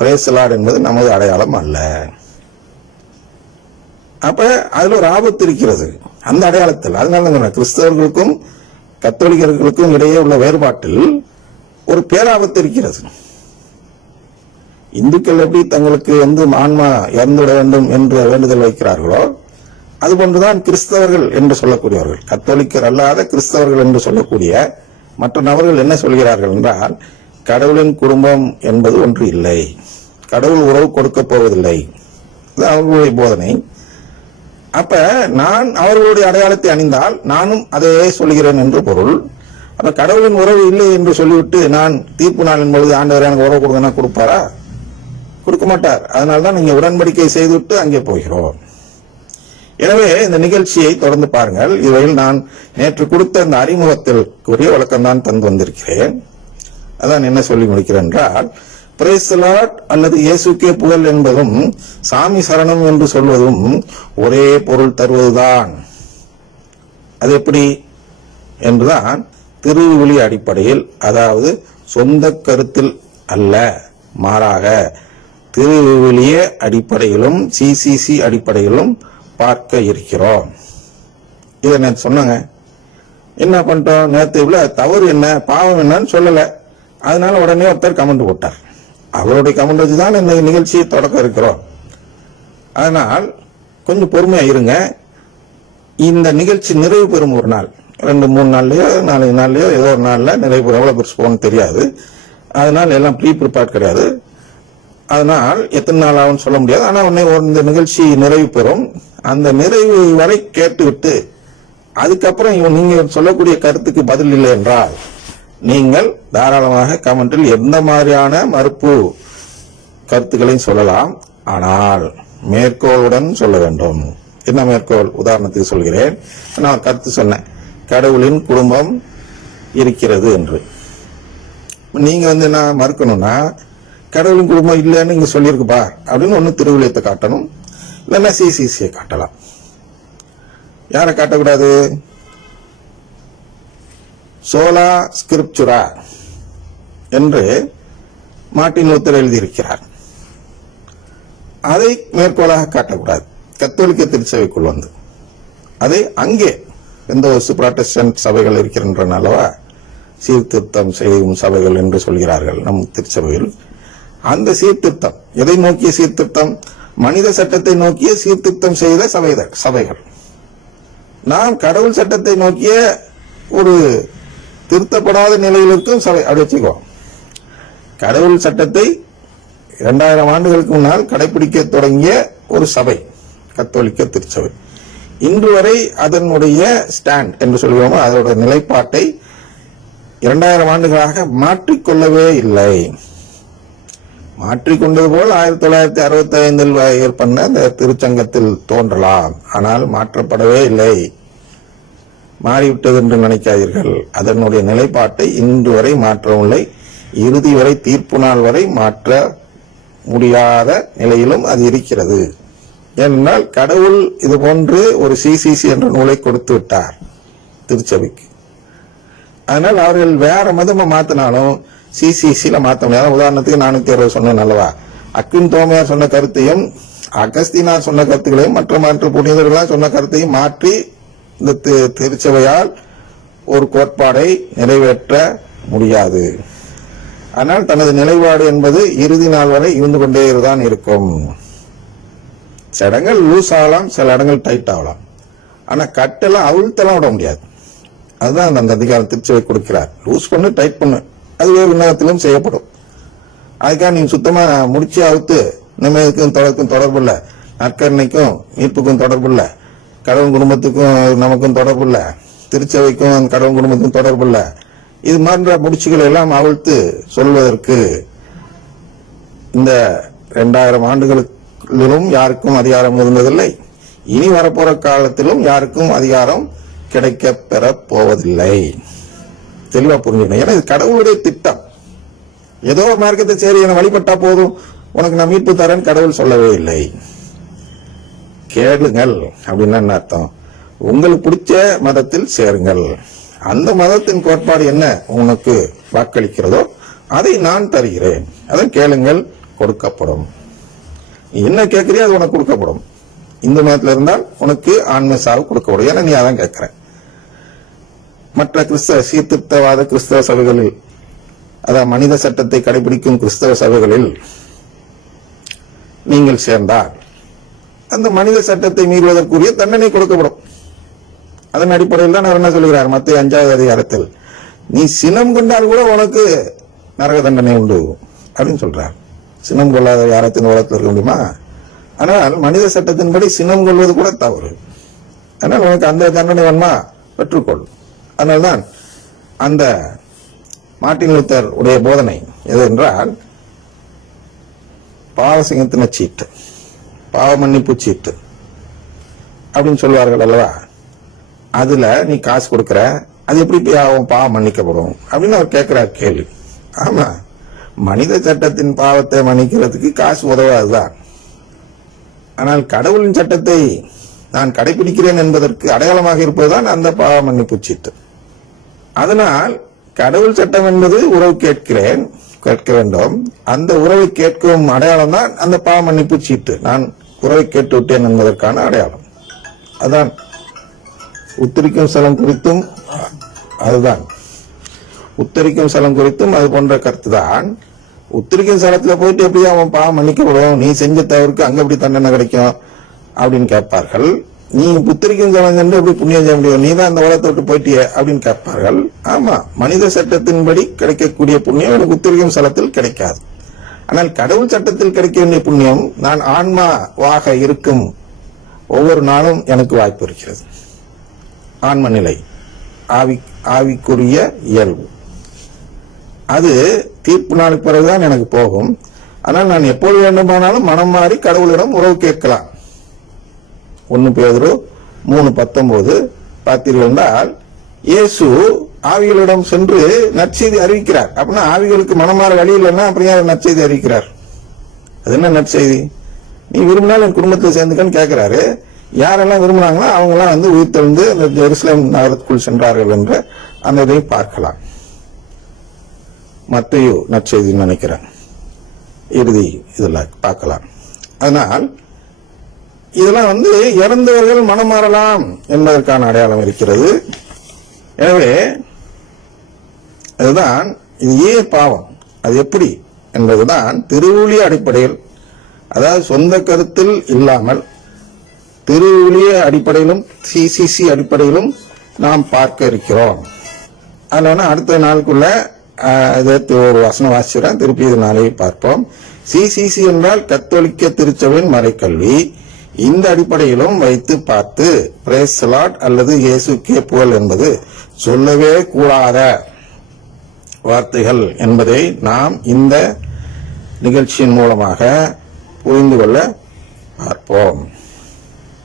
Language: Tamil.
பிரேசலாட் என்பது நமது அடையாளம் அல்ல. அப்ப அதுல ஒரு ஆபத்து இருக்கிறது. அந்த அடையாளத்தில் அதனால தான் கிறிஸ்தவர்களுக்கும் கத்தோலிக்கர்களுக்கும் இடையே உள்ள வேறுபாட்டில் ஒரு பேராபத்து இருக்கிறது. இந்துக்கள் எப்படி தங்களுக்கு வந்து ஆன்மா இறந்துவிட வேண்டும் என்று வேண்டுதல் வைக்கிறார்களோ அதுபோன்றுதான் கிறிஸ்தவர்கள் என்று சொல்லக்கூடியவர்கள். கத்தோலிக்கர் அல்லாத கிறிஸ்தவர்கள் என்று சொல்லக்கூடிய மற்ற நபர்கள் என்ன சொல்கிறார்கள் என்றால் கடவுளின் குடும்பம் என்பது ஒன்று இல்லை. கடவுள் உறவு கொடுக்கப் போவதில்லை. இது அவர்களுடைய போதனை. அப்ப நான் அவர்களுடைய அடையாளத்தை அணிந்தால் நானும் அதையே சொல்கிறேன் என்று பொருள். அப்ப கடவுளின் உறவு இல்லை என்று சொல்லிவிட்டு நான் தீர்ப்பு நாளின் பொழுது ஆண்டவர் எனக்கு உறவு கொடுங்கன்னா கொடுப்பாரா? கொடுக்க மாட்டார். அதனால்தான் நீங்க உடன்படிக்கை செய்துவிட்டு அங்கே போகிறோம். எனவே இந்த நிகழ்ச்சியை தொடர்ந்து பாருங்கள். இவையில் நான் நேற்று கொடுத்த அந்த அறிமுகத்தில் உரிய விளக்கம் தான் தந்து வந்திருக்கிறேன். அதான் என்ன சொல்லி முடிக்கிறேன் என்றால் praise the அல்லது இயேசுக்கே புகழ் என்பதும் சாமி சரணம் என்று சொல்வதும் ஒரே பொருள் தருவதுதான். அது எப்படி? என்றுதான் திருவிழி அடிப்படையில் அதாவது சொந்த கருத்தில் அல்ல மாறாக திருவிழிய அடிப்படையிலும் சிசிசி அடிப்படையிலும் பார்க்க இருக்கிறோம். இதை நான் சொன்னங்க. என்ன பண்ணிட்டோம்? நேற்று தவறு என்ன? பாவம் என்னன்னு சொல்லலை. அதனால உடனே ஒருத்தர் கமெண்ட் போட்டார். அவருடைய கமெண்ட் வச்சு தான் இந்த நிகழ்ச்சியை தொடக்க இருக்கிறோம். அதனால் கொஞ்சம் பொறுமையா இருங்க. இந்த நிகழ்ச்சி நிறைவு பெறும் ஒரு நாள். ரெண்டு மூணு நாள்லயோ நாலு நாள்லயோ ஏதோ ஒரு நாள்ல நிறைவு பெறும். எவ்வளவு பெருசு போகணும்னு தெரியாது. அதனால எல்லாம் ப்ரீ ப்ரிப்பேர்ட் கிடையாது. அதனால் எத்தனை நாள் ஆகும்னு சொல்ல முடியாது. ஆனால் உடனே ஒரு இந்த நிகழ்ச்சி நிறைவு பெறும். அந்த நிறைவு வரை கேட்டுவிட்டு அதுக்கப்புறம் இவன் நீங்க சொல்லக்கூடிய கருத்துக்கு பதில் இல்லை என்றால் நீங்கள் தாராளமாக கமெண்டில் எந்த மாதிரியான மறுப்பு கருத்துக்களையும் சொல்லலாம். ஆனால் மேற்கோளுடன் சொல்ல வேண்டும். என்ன மேற்கோள்? உதாரணத்துக்கு சொல்கிறேன். நான் கருத்து சொன்னேன். கடவுளின் குடும்பம் இருக்கிறது என்று. நீங்க வந்து என்ன மறுக்கணும்னா கடவுளின் குடும்பம் இல்லைன்னு இங்க சொல்லியிருக்குப்பா அப்படின்னு ஒன்று திருவிழியத்தை காட்டணும். இல்லைன்னா சிசிசியை காட்டலாம். யாரை காட்டக்கூடாது? சோலா ஸ்கிரிப்சுரா என்று மார்ட்டின் லூத்தர் எழுதியிருக்கிறார். அதை மேற்கோளாக காட்டக்கூடாது. கத்தோலிக்க திருச்சபைக்குள் வந்து. அதை அங்கே எந்த ஒரு புராட்டஸ்டன்ட் சபைகள் இருக்கின்றன அல்லவா? சீர்திருத்தம் செய்யும் சபைகள் என்று சொல்கிறார்கள் நம் திருச்சபையில். அந்த சீர்திருத்தம் எதை நோக்கிய சீர்திருத்தம்? மனித சட்டத்தை நோக்கிய சீர்திருத்தம் செய்த சபைகள் சபைகள். நாம் கடவுள் சட்டத்தை நோக்கிய ஒரு திருத்தப்படாத நிலையில் இருக்கும் சபை அப்படி வச்சுக்கோ. கடவுள் சட்டத்தை இரண்டாயிரம் ஆண்டுகளுக்கு முன்னால் கடைபிடிக்க தொடங்கிய ஒரு சபை கத்தோலிக்க திருச்சபை. இன்று வரை அதனுடைய ஸ்டாண்ட் என்று சொல்கிறோமோ அதோட நிலைப்பாட்டை இரண்டாயிரம் ஆண்டுகளாக மாற்றிக்கொள்ளவே இல்லை. மாற்றிக்கொண்டது போல் ஆயிரத்தி தொள்ளாயிரத்தி அறுபத்தி ஐந்தில் ஏற்பட்ட அந்த திருச்சங்கத்தில் தோன்றலாம். ஆனால் மாற்றப்படவே இல்லை. மாறிவிட்டது என்று நினைக்காதீர்கள். அதனுடைய நிலைப்பாட்டை இன்று வரை மாற்றவில்லை. இறுதி வரை தீர்ப்பு நாள் வரை மாற்ற முடியாத நிலையிலும் அது இருக்கிறது. ஏனென்றால் கடவுள் இது போன்று ஒரு சிசிசி என்ற நூலை கொடுத்து விட்டார் திருச்சபைக்கு. அதனால் அவர்கள் வேற மதமா மாத்தினாலும் சிசிசியில மாற்ற முடியாது. உதாரணத்துக்கு நானூத்தி அறுபது சொன்னேன் அல்லவா? அக்கின் தோமையார் சொன்ன கருத்தையும் அகஸ்தினார் சொன்ன கருத்துக்களையும் மற்ற மாற்று புனிதர்களால் சொன்ன கருத்தையும் மாற்றி இந்த திருச்சபையால் ஒரு கோட்பாடை நிறைவேற்ற முடியாது. ஆனால் தனது நிலைப்பாடு என்பது இறுதி நாள் வரை இருந்து கொண்டே தான் இருக்கும். சில இடங்கள் லூஸ் ஆகலாம் சில இடங்கள் டைட் ஆகலாம். ஆனால் கட்டெல்லாம் அவிழ்த்தெல்லாம் விட முடியாது. அதுதான் அந்த அதிகாரம் திருச்சபை கொடுக்கிறார். லூஸ் பண்ணு டைட் பண்ணு. அதுவே விண்ணகத்திலும் செய்யப்படும். அதுக்காக நீங்க சுத்தமாக முடிச்சு அவுத்து நிம்மதிக்கும் தொடர்க்கும் தொடர்பு இல்லை. நற்கரணைக்கும் மீட்புக்கும் தொடர்பு இல்லை. கடவுள் குடும்பத்துக்கும் நமக்கும் தொடர்பு இல்லை. திருச்சபைக்கும் கடவுள் குடும்பத்துக்கும் தொடர்பு இல்லை. இது மாதிரி முடிச்சுகளை எல்லாம் அவிழ்த்து சொல்வதற்கு இந்த இரண்டாயிரம் ஆண்டுகளிலும் யாருக்கும் அதிகாரம் இருந்ததில்லை. இனி வரப்போற காலத்திலும் யாருக்கும் அதிகாரம் கிடைக்க பெற போவதில்லை. தெளிவா புரிஞ்சுக்கணும். ஏன்னா இது கடவுளுடைய திட்டம். ஏதோ மார்க்கத்தை சரி என வழிபட்டா போதும். உனக்கு நான் மீட்பு தரேன் கடவுள் சொல்லவே இல்லை. கேளுங்கள் அப்படின்னா என்ன அர்த்தம்? உங்களுக்கு பிடிச்ச மதத்தில் சேருங்கள். அந்த மதத்தின் கோட்பாடு என்ன உனக்கு வாக்களிக்கிறதோ அதை நான் தருகிறேன். அதை கேளுங்கள் கொடுக்கப்படும். நீ என்ன கேட்கறியோ அது உனக்கு கொடுக்கப்படும். இந்து மதத்தில் இருந்தால் உனக்கு ஆன்ம சாவு கொடுக்கப்படும். ஏன்னா நீ அதான் கேட்கிற. மற்ற கிறிஸ்தவ சீர்திருத்தவாத கிறிஸ்தவ சபைகளில் அதாவது மனித சட்டத்தை கடைபிடிக்கும் கிறிஸ்தவ சபைகளில் நீங்கள் சேர்ந்தால் அந்த மனித சட்டத்தை மீறுவதற்குரிய தண்டனை கொடுக்கப்படும். அதன் அடிப்படையில் தான் அவர் என்ன சொல்கிறார்? மத்திய அஞ்சாவது அதிகாரத்தில் நீ சினம் கொண்டால் கூட உனக்கு நரக தண்டனை உண்டு அப்படின்னு சொல்றார். சினம் கொள்ளாத யாரத்தின் உலகத்தில் இருக்க முடியுமா? ஆனால் மனித சட்டத்தின்படி சினம் கொள்வது கூட தவறு. ஆனால் உனக்கு அந்த தண்டனை வேணுமா? பெற்றுக்கொள். அதனால்தான் அந்த மார்ட்டின் லூத்தர் உடைய போதனை எது என்றால் பாவசிங்கத்தின சீட்டு. பாவ மன்னிப்பு சீட்டு. அப்படின்னு சொல்லுவார்கள் அல்லவா? அதுல நீ காசு கொடுக்கற அது எப்படி அவன் பாவம் மன்னிக்கப்படும்? அப்படின்னு அவர் கேட்கிறார் கேள்வி. ஆமா. மனித சட்டத்தின் பாவத்தை மன்னிக்கிறதுக்கு காசு உதவாதுதான். ஆனால் கடவுளின் சட்டத்தை நான் கடைபிடிக்கிறேன் என்பதற்கு அடையாளமாக இருப்பதுதான் அந்த பாவ மன்னிப்பு சீட்டு. அதனால் கடவுள் சட்டம் என்பது உறவு கேட்கிறேன் கேட்க வேண்டும். அந்த உறவை கேட்கும் அடையாளம் தான் அந்த பாவ மன்னிப்பு சீட்டு. நான் குறை கேட்டு விட்டேன் என்பதற்கான அடையாளம். அதான் உத்தரிக்கும் ஸ்தலம் குறித்தும் அதுதான். உத்தரிக்கும் ஸ்தலம் குறித்தும் அது போன்ற கருத்து தான் உத்தரிக்கும் சலத்துல போயிட்டு எப்படி அவன் பாவம் மன்னிக்கப்படும் நீ செஞ்ச தவறுக்கு அங்க எப்படி தண்டனை கிடைக்கும்? அப்படின்னு கேட்பார்கள். நீ புத்திரிக்கும் சலம் சென்று எப்படி புண்ணியம் செய்ய முடியும்? நீ தான் அந்த உலகத்தை விட்டு போயிட்டியே அப்படின்னு கேட்பார்கள். ஆமா மனித சட்டத்தின்படி கிடைக்கக்கூடிய புண்ணியம் எனக்கு உத்தரிக்கும் ஸ்தலத்தில் கிடைக்காது. ஆனால் கடவுள் சட்டத்தில் கிடைக்க வேண்டிய புண்ணியம். நான் ஆன்மாவாக இருக்கும் ஒவ்வொரு நாளும் எனக்கு வாய்ப்பு இருக்கிறது. ஆன்ம நிலை ஆவி ஆவிக்குரிய இயல்பு. அது தீர்ப்பு நாளுக்கு பிறகுதான் எனக்கு போகும். ஆனால் நான் எப்போது வேண்டுமானாலும் மனம் மாறி கடவுளிடம் உறவு கேட்கலாம். ஒன்று பேதரு மூணு பத்தொம்போது பார்த்தீர்கள் என்றால் இயேசு ஆவிகளிடம் சென்று நற்செய்தி அறிவிக்கிறார். அப்படின்னா ஆவிகளுக்கு மனமாற வழி இல்லைன்னா அப்புறம் யார் நற்செய்தி அறிவிக்கிறார்? அது என்ன நற்செய்தி? நீ விரும்பினாலும் என் குடும்பத்தில் சேர்ந்துக்கன்னு கேட்கிறாரு யாரெல்லாம் விரும்புனாங்களோ அவங்கெல்லாம் வந்து உயிர்த்தெழுந்து அந்த ஜெருசலேம் நகரத்துக்குள் சென்றார்கள் என்ற அந்த இதை பார்க்கலாம். மத்தையோ நற்செய்தின்னு நினைக்கிறேன். இறுதி இதில் பார்க்கலாம். அதனால் இதெல்லாம் வந்து இறந்தவர்கள் மனம் மாறலாம் என்பதற்கான அடையாளம் இருக்கிறது. எனவே அதுதான் இது ஏன் பாவம். அது எப்படி? என்பதுதான் திருவுளிய அடிப்படையில். அதாவது சொந்த கருத்தில் இல்லாமல் திருவுளிய அடிப்படையிலும் சிசிசி அடிப்படையிலும் நாம் பார்க்க இருக்கிறோம். அதனால அடுத்த நாளுக்குள்ள இதை ஒரு வசனம் வாசிச்சுறேன். திருப்பி இது நாளைக்கு பார்ப்போம். சிசிசி என்றால் கத்தோலிக்க திருச்சபையின் மறைக்கல்வி. இந்த அடிப்படையிலும் வைத்து பார்த்து பிரேஸ்லாட் அல்லது இயேசு புகழ் என்பது சொல்லவே கூடாத வார்த்தைகள் என்பதை நாம் இந்த நிகழ்ச்சியின் மூலமாக புரிந்து கொள்ள பார்ப்போம்.